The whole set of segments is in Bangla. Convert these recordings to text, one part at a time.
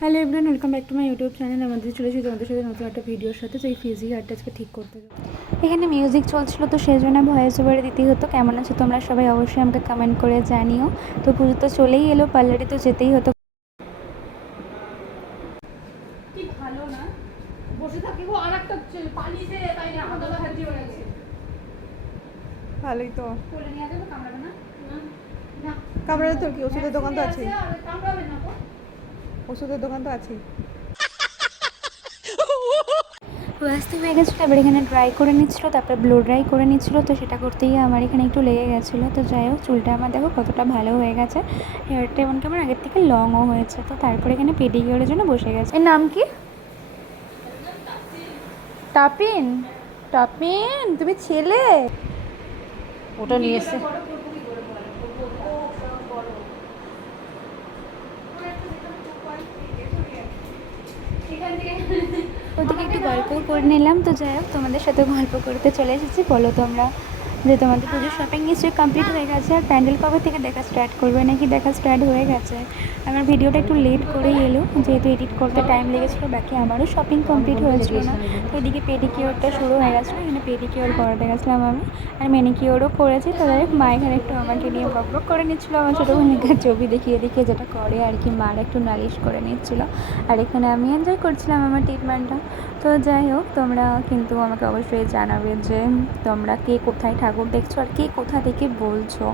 Hello everyone, welcome back to my YouTube channel. আমাদের চলে এসেছি তোমাদের সাথে নতুন একটা ভিডিওর সাথে। তো এই ফিজি হারটা আজকে ঠিক করতে যাবো। এখানে মিউজিক চলছিল, তো সেই জন্য ভয়েস ওভারে দিতে হতো। কেমন আছো তোমরা সবাই অবশ্যই আমাকে কমেন্ট করে জানিও। তো পুজো তো চলেই এলো, পার্লারে তো যেতেই হতো। কি ভালো না বসে থাকি গো, আর একটা পানি যে তাই না আমার দাদা হাজি হয়ে গেছে। ভালোই তো। কোলে নিয়ে যাবে, কামড়াবে না? না কামড়ালে তোর কি ওষুধের দোকান তো আছে? আর কামড়াবে না তো। ওষুধের দোকান তো আছেই। ব্যস্ত হয়ে গেছিলো, এবার এখানে ড্রাই করে নিচ্ছিলো, তারপরে ব্লো ড্রাই করে নিচ্ছিলো। তো সেটা করতেই আমার এখানে একটু লেগে গেছিলো। তো যাই হোক, চুলটা আমার দেখো কতটা ভালো হয়ে গেছে। হেয়ারটা এমনকি আমার আগের থেকে লংও হয়েছে। তো তারপরে এখানে পেডিকিওরের জন্য বসে গেছে। এর নাম কি? টাপিন। টাপিন, তুমি ছেলে? ওটা নিয়ে এসে ওদিকে একটু গল্পও করে নিলাম। তো যাই হোক, তোমাদের সাথে গল্প করতে চলে এসেছি। বলো তোমরা যে তোমাদের পুজোর শপিং নিশ্চয়ই কমপ্লিট হয়ে গেছে। আর প্যান্ডেল কবে থেকে দেখা স্টার্ট করবে, নাকি দেখা স্টার্ট হয়ে গেছে? আমার ভিডিওটা একটু লেট করেই এলো, যেহেতু এডিট করতে টাইম লেগেছিলো। বাকি আমারও শপিং কমপ্লিট হয়েছিল না। তো এদিকে পেডিকিওরটা শুরু হয়ে গেছিলো। এখানে পেডিকিওর করাতে গেছিলাম আমি, আর ম্যানিকিওরও করেছি। তো যাই হোক, মা এখানে একটু আমাকে নিয়ে বক বক করে নিচ্ছিলো। আমার ছোটো বোনকে ছবি দেখিয়ে দেখিয়ে, যেটা করে আর কি, মার একটু নালিশ করে নিচ্ছিলো। আর এখানে আমি এনজয় করছিলাম আমার ট্রিটমেন্টটা। তো যাই হোক, তোমরা কিন্তু আমাকে অবশ্যই জানাবে যে তোমরা কে কোথায় ঠাকুর দেখছো আর কে কোথা থেকে বলছো,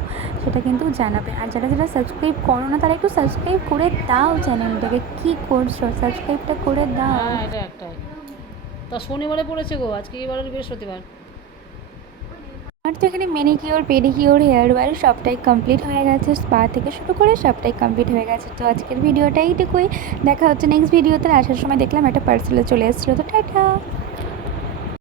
সেটা কিন্তু জানাবে। আর যারা যারা সাবস্ক্রাইব করো না, তারা একটু সাবস্ক্রাইব করে দাও চ্যানেলটাকে। কী করছো, সাবস্ক্রাইবটা করে দাও। হ্যাঁ, এটা একটাই। তা শনিবারে পড়েছে গো, আজকে এবার বৃহস্পতিবার। আমার তো এখানে ম্যানিকিওর, পেডিকিওর, হেয়ার ওয়েল সবটাই কমপ্লিট হয়ে গেছে। স্পা থেকে শুরু করে সবটাই কমপ্লিট হয়ে গেছে। তো আজকের ভিডিওটা এইটুকুই। দেখা হচ্ছে নেক্সট ভিডিওতে। আসার সময় দেখলাম একটা পার্সেলে চলে এসেছিলো। তো টাটা।